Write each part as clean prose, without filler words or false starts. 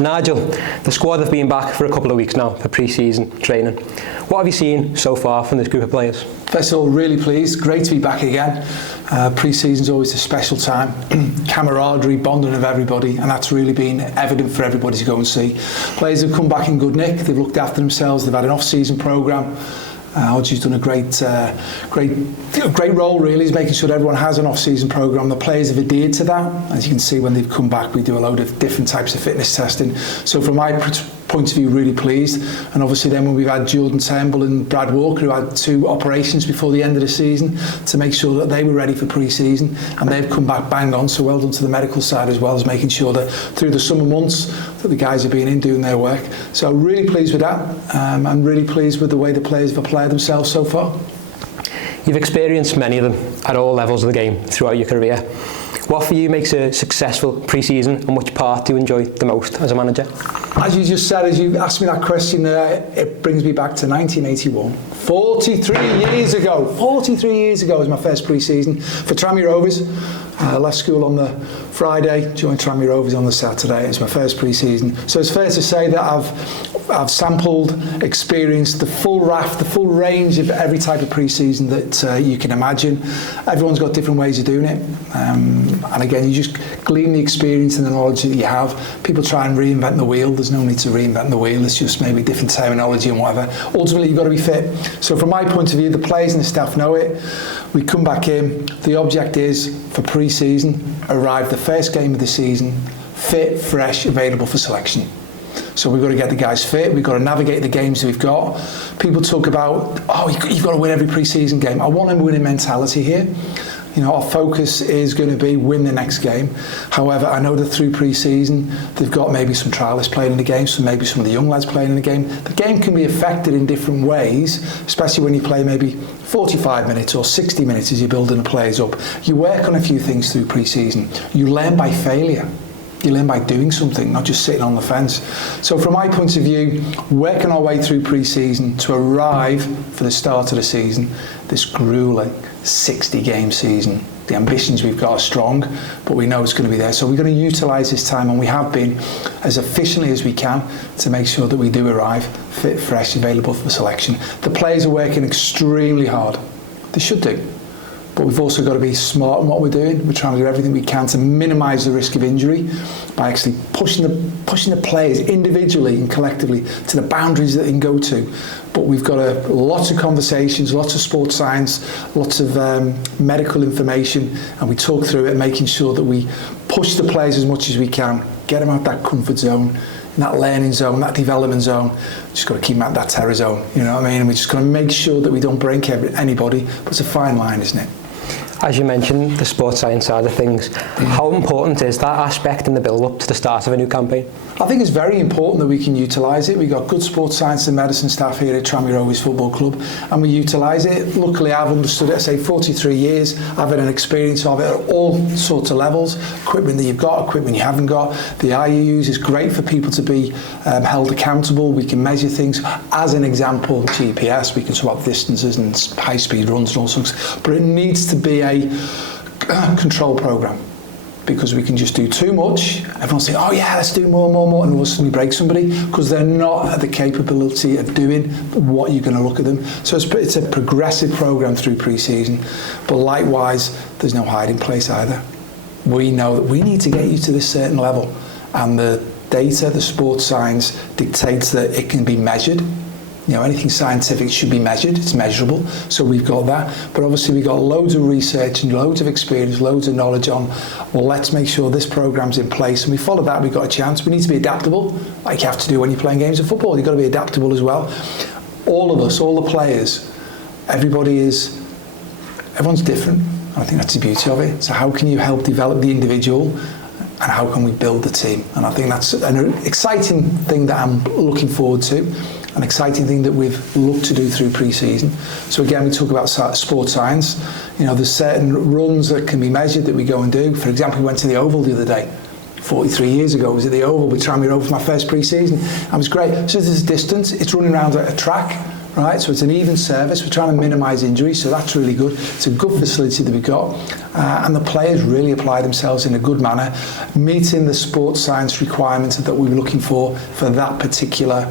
Nigel, the squad have been back for a couple of weeks now for pre-season training. What have you seen so far from this group of players? First of all, really pleased. Great to be back again. Pre-season's always a special time. Camaraderie, bonding of everybody, and that's really been evident for everybody to go and see. Players have come back in good nick. They've looked after themselves. They've had an off-season programme. Hodgie's done a great role really, is making sure that everyone has an off-season programme. The players have adhered to that. As you can see, when they've come back, we do a load of different types of fitness testing. So from my point of view, really pleased. And obviously then when we've had Jordan Turnbull and Brad Walker, who had 2 operations before the end of the season, to make sure that they were ready for pre-season, and they've come back bang on. So well done to the medical side, as well as making sure that through the summer months that the guys have been in doing their work. So really pleased with that. I'm really pleased with the way the players have applied themselves so far. You've experienced many of them at all levels of the game throughout your career. What for you makes a successful pre-season, and which part do you enjoy the most as a manager? As you just said, as you asked me that question, it brings me back to 1981. 43 years ago. 43 years ago was my first pre-season for Tranmere Rovers. Left school on the Friday, joined Tranmere Rovers on the Saturday. It was my first pre-season. So it's fair to say that I've sampled, experienced the full raft, the full range of every type of pre-season that you can imagine. Everyone's got different ways of doing it. And again, you just glean the experience and the knowledge that you have. People try and reinvent the wheel. There's no need to reinvent the wheel. It's just maybe different terminology and whatever. Ultimately, you've got to be fit. So from my point of view, the players and the staff know it. We come back in. The object is, for pre-season, arrive the first game of the season, fit, fresh, available for selection. So we've got to get the guys fit. We've got to navigate the games we've got. People talk about, oh, you've got to win every pre-season game. I want a winning mentality here. You know, our focus is going to be win the next game. However, I know that through pre-season, they've got maybe some trialists playing in the game, so maybe some of the young lads playing in the game. The game can be affected in different ways, especially when you play maybe 45 minutes or 60 minutes as you're building the players up. You work on a few things through pre-season. You learn by failure. You learn by doing something, not just sitting on the fence. So from my point of view, working our way through pre-season to arrive for the start of the season, this grueling 60-game season. The ambitions we've got are strong, but we know it's going to be there. So we're going to utilise this time, and we have been, as efficiently as we can, to make sure that we do arrive fit, fresh, available for selection. The players are working extremely hard. They should do. But we've also got to be smart in what we're doing. We're trying to do everything we can to minimise the risk of injury by actually pushing the players individually and collectively to the boundaries that they can go to. But we've got lots of conversations, lots of sports science, lots of medical information, and we talk through it, making sure that we push the players as much as we can, get them out that comfort zone, in that learning zone, that development zone. Just got to keep them out that terror zone, you know what I mean? And we just got to make sure that we don't break anybody, but it's a fine line, isn't it? As you mentioned, the sports science side of things, how important is that aspect in the build-up to the start of a new campaign? I think it's very important that we can utilise it. We've got good sports science and medicine staff here at Tranmere Rovers Football Club, and we utilise it. Luckily, I've understood it. I say 43 years. I've had an experience of it at all sorts of levels. Equipment that you've got, equipment you haven't got. The eye you use is great for people to be held accountable. We can measure things. As an example, GPS, we can swap distances and high-speed runs and all sorts. But it needs to be a control program, because we can just do too much. Everyone say, oh yeah, let's do more, and all of a sudden we break somebody, because they're not at the capability of doing what you're going to look at them. So it's a progressive program through pre-season, but likewise, there's no hiding place either. We know that we need to get you to this certain level, and the data, the sports science dictates that it can be measured. You know, anything scientific should be measured, it's measurable, so we've got that. But obviously we've got loads of research and loads of experience, loads of knowledge on, well, let's make sure this program's in place, and we follow that, we've got a chance. We need to be adaptable, like you have to do when you're playing games of football. You've got to be adaptable as well. All of us, all the players, everyone's different. I think that's the beauty of it. So how can you help develop the individual, and how can we build the team? And I think that's an exciting thing that I'm looking forward to. An exciting thing that we've looked to do through pre-season. So again, we talk about sports science. You know, there's certain runs that can be measured that we go and do. For example, we went to the Oval the other day. 43 years ago, I was at the Oval with Tranmere Rovers for my first pre-season. And it was great. So there's a distance. It's running around a track, right? So it's an even service. We're trying to minimise injuries, so that's really good. It's a good facility that we've got. and the players really apply themselves in a good manner, meeting the sports science requirements that we were looking for that particular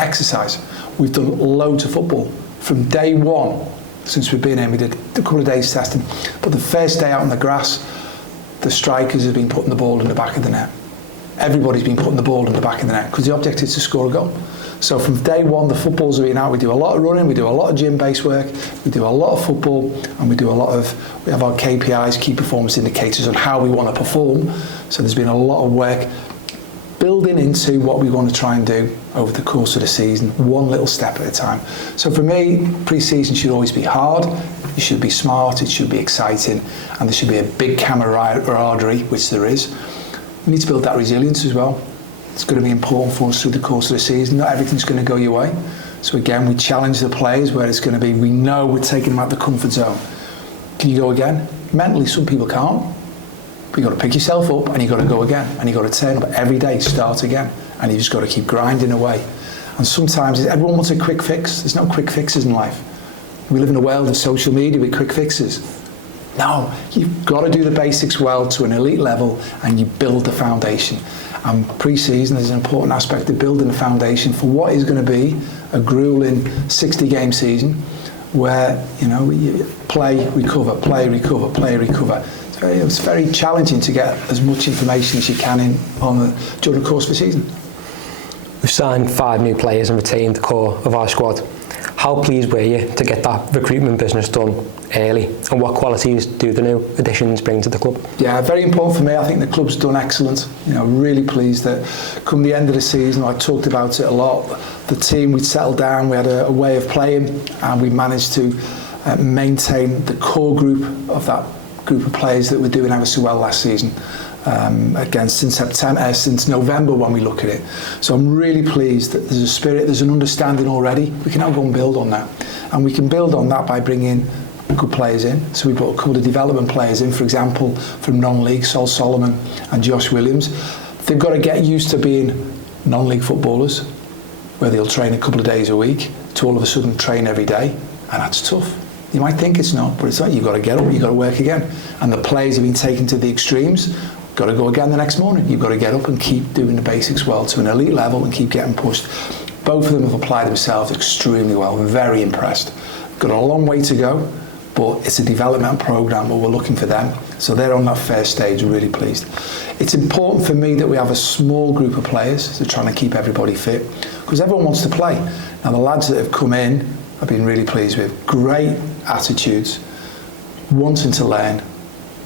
exercise. We've done loads of football from day one since we've been in. We did a couple of days testing, but the first day out on the grass, the strikers have been putting the ball in the back of the net. Everybody's been putting the ball in the back of the net because the object is to score a goal. So from day one, the footballs have been out. We do a lot of running, we do a lot of gym-based work, we do a lot of football, and we have our KPIs, key performance indicators, on how we want to perform. So there's been a lot of work building into what we want to try and do over the course of the season, one little step at a time. So for me, pre-season should always be hard, it should be smart, it should be exciting, and there should be a big camaraderie, which there is. We need to build that resilience as well. It's going to be important for us through the course of the season. Not everything's going to go your way. So again, we challenge the players where it's going to be, we know we're taking them out of the comfort zone. Can you go again? Mentally, some people can't. But you've got to pick yourself up and you've got to go again. And you've got to turn up every day, start again. And you've just got to keep grinding away. And sometimes everyone wants a quick fix. There's no quick fixes in life. We live in a world of social media with quick fixes. No, you've got to do the basics well to an elite level and you build the foundation. And pre-season is an important aspect of building the foundation for what is going to be a grueling 60-game season where, you know, you play, recover, play, recover, play, recover. It's very challenging to get as much information as you can during the course of the season. We've signed 5 new players and retained the core of our squad. How pleased were you to get that recruitment business done early, and what qualities do the new additions bring to the club? Yeah, very important for me. I think the club's done excellent. You know, really pleased that come the end of the season, I talked about it a lot, the team, we'd settled down, we had a way of playing, and we managed to maintain the core group of that group of players that were doing ever so well last season. Again, since November when we look at it. So I'm really pleased that there's a spirit, there's an understanding already. We can now go and build on that. And we can build on that by bringing good players in. So we brought a couple of development players in, for example, from non-league, Sol Solomon and Josh Williams. They've got to get used to being non-league footballers, where they'll train a couple of days a week, to all of a sudden train every day. And that's tough. You might think it's not, but it's not. You've got to get up, you've got to work again. And the players have been taken to the extremes. Got to go again the next morning. You've got to get up and keep doing the basics well to an elite level and keep getting pushed. Both of them have applied themselves extremely well. I'm very impressed. Got a long way to go, but it's a development program where we're looking for them. So they're on that first stage, really pleased. It's important for me that we have a small group of players, so trying to keep everybody fit, because everyone wants to play. Now the lads that have come in, I've been really pleased with. Great attitudes, wanting to learn,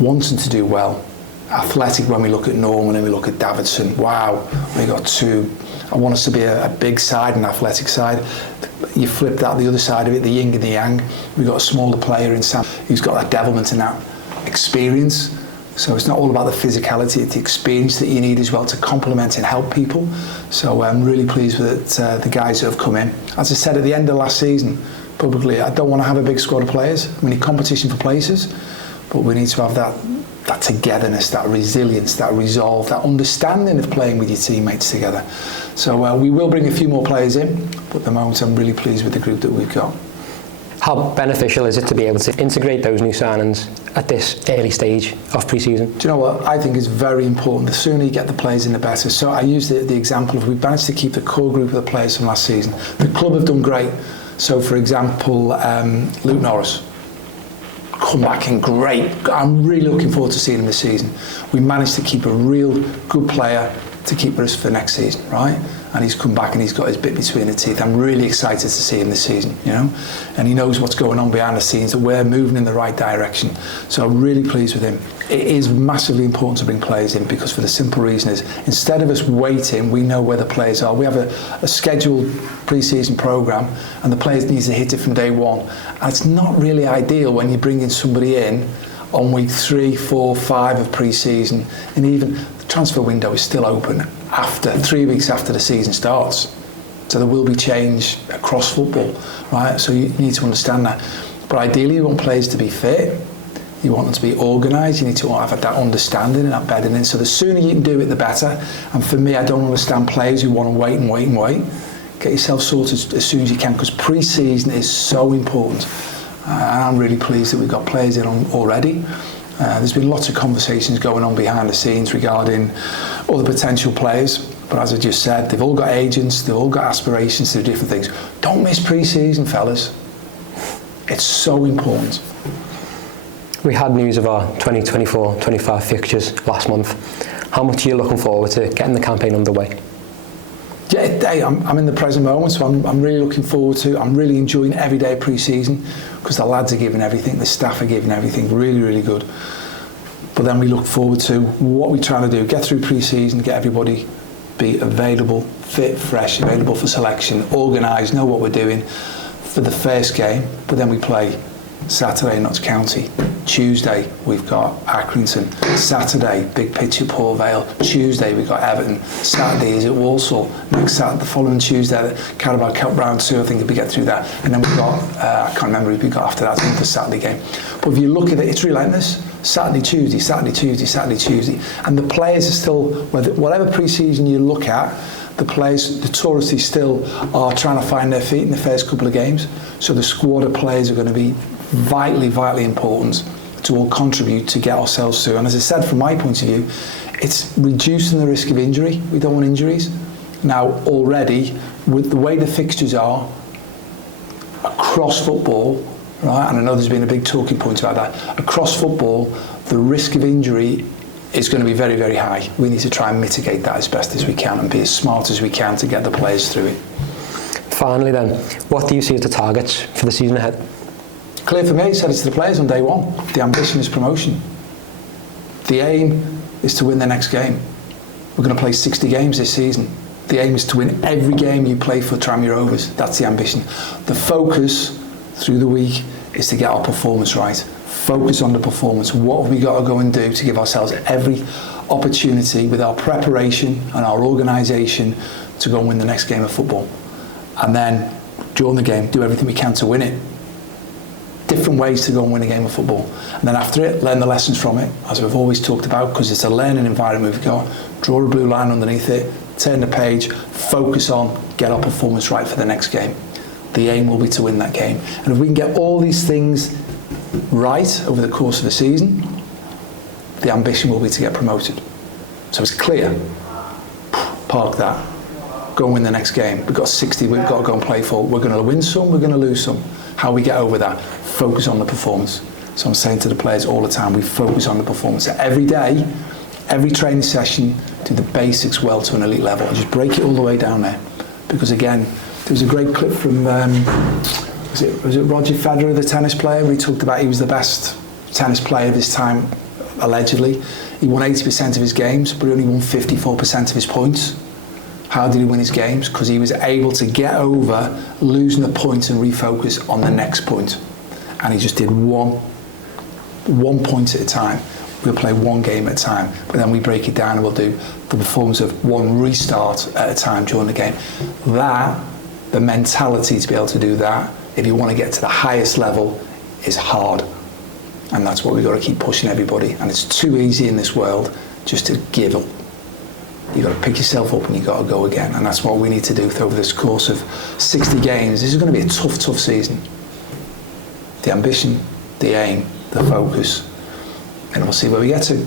wanting to do well. Athletic when we look at Norman and we look at Davidson. Wow, we got 2. I want us to be a big side, an athletic side. You flip that, the other side of it, the yin and the yang. We've got a smaller player in Sam who's got that devilment and that experience. So it's not all about the physicality, it's the experience that you need as well to complement and help people. So I'm really pleased with the guys that have come in. As I said at the end of last season, publicly, I don't want to have a big squad of players. We need competition for places, but we need to have that togetherness, that resilience, that resolve, that understanding of playing with your teammates together. So we will bring a few more players in, but at the moment I'm really pleased with the group that we've got. How beneficial is it to be able to integrate those new signings at this early stage of pre-season? Do you know what? I think it's very important. The sooner you get the players in, the better. So I use the example of we've managed to keep the core group of the players from last season. The club have done great. So for example, Luke Norris, come back in great. I'm really looking forward to seeing him this season. We managed to keep a real good player to keep us for next season, right? And he's come back and he's got his bit between the teeth. I'm really excited to see him this season, you know? And he knows what's going on behind the scenes, that we're moving in the right direction. So I'm really pleased with him. It is massively important to bring players in because for the simple reason is, instead of us waiting, we know where the players are. We have a scheduled pre-season programme and the players need to hit it from day one. And it's not really ideal when you're bringing somebody in on week 3, 4, 5 of pre-season, and even the transfer window is still open after 3 weeks after the season starts. So there will be change across football, right? So you need to understand that. But ideally you want players to be fit, you want them to be organised, you need to have that understanding and that bedding in. So the sooner you can do it, the better. And for me, I don't understand players who want to wait and wait and wait. Get yourself sorted as soon as you can, because pre-season is so important. And I'm really pleased that we've got players in already. There's been lots of conversations going on behind the scenes regarding other potential players, but as I just said, they've all got agents, they've all got aspirations to do different things. Don't miss pre-season, fellas. It's so important. We had news of our 2024-25 fixtures last month. How much are you looking forward to getting the campaign underway? Yeah, I'm in the present moment, so I'm really looking forward to. I'm really enjoying every day of pre-season because the lads are giving everything, the staff are giving everything, really, really good. But then we look forward to what we're trying to do: get through pre-season, get everybody be available, fit, fresh, available for selection, organised, know what we're doing for the first game. But then we play Saturday, Notts County. Tuesday, we've got Accrington. Saturday, big pitch at Port Vale. Tuesday, we've got Everton. Saturday is at Walsall. Next Saturday, the following Tuesday, the Carabao Cup round 2, I think if we get through that. And then we've got, I can't remember who we got after that, I think the Saturday game. But if you look at it, it's relentless. Saturday, Tuesday, Saturday, Tuesday, Saturday, Tuesday. And the players are still, whatever pre-season you look at, the players, the tourists still are trying to find their feet in the first couple of games. So the squad of players are going to be vitally, vitally important to all contribute to get ourselves through. And as I said, from my point of view, it's reducing the risk of injury. We don't want injuries. Now, already, with the way the fixtures are across football, right, and I know there's been a big talking point about that, across football, the risk of injury is going to be very, very high. We need to try and mitigate that as best as we can and be as smart as we can to get the players through it. Finally then, what do you see as the targets for the season ahead? Clear for me, I said it to the players on day one. The ambition is promotion. The aim is to win the next game. We're going to play 60 games this season. The aim is to win every game you play for Tranmere Rovers. That's the ambition. The focus through the week is to get our performance right. Focus on the performance. What have we got to go and do to give ourselves every opportunity with our preparation and our organisation to go and win the next game of football. And then, during the game, do everything we can to win it. Different ways to go and win a game of football. And then after it, learn the lessons from it, as we've always talked about, because it's a learning environment we've got. Draw a blue line underneath it, turn the page, focus on, get our performance right for the next game. The aim will be to win that game. And if we can get all these things right over the course of the season, the ambition will be to get promoted. So it's clear. Park that. Go and win the next game. We've got 60 we've got to go and play for. We're going to win some, we're going to lose some. How we get over that, focus on the performance. So I'm saying to the players all the time, we focus on the performance. So every day, every training session, do the basics well to an elite level and just break it all the way down there. Because again, there was a great clip from, was it Roger Federer, the tennis player, where he talked about he was the best tennis player of his time, allegedly. He won 80% of his games, but he only won 54% of his points. How did he win his games? Because he was able to get over losing a point and refocus on the next point. And he just did one point at a time. We'll play one game at a time, but then we break it down and we'll do the performance of one restart at a time during the game. That, the mentality to be able to do that, if you want to get to the highest level, is hard. And that's what we've got to keep pushing everybody. And it's too easy in this world just to give up. You've got to pick yourself up and you've got to go again. And that's what we need to do over this course of 60 games. This is going to be a tough, tough season. The ambition, the aim, the focus, and we'll see where we get to.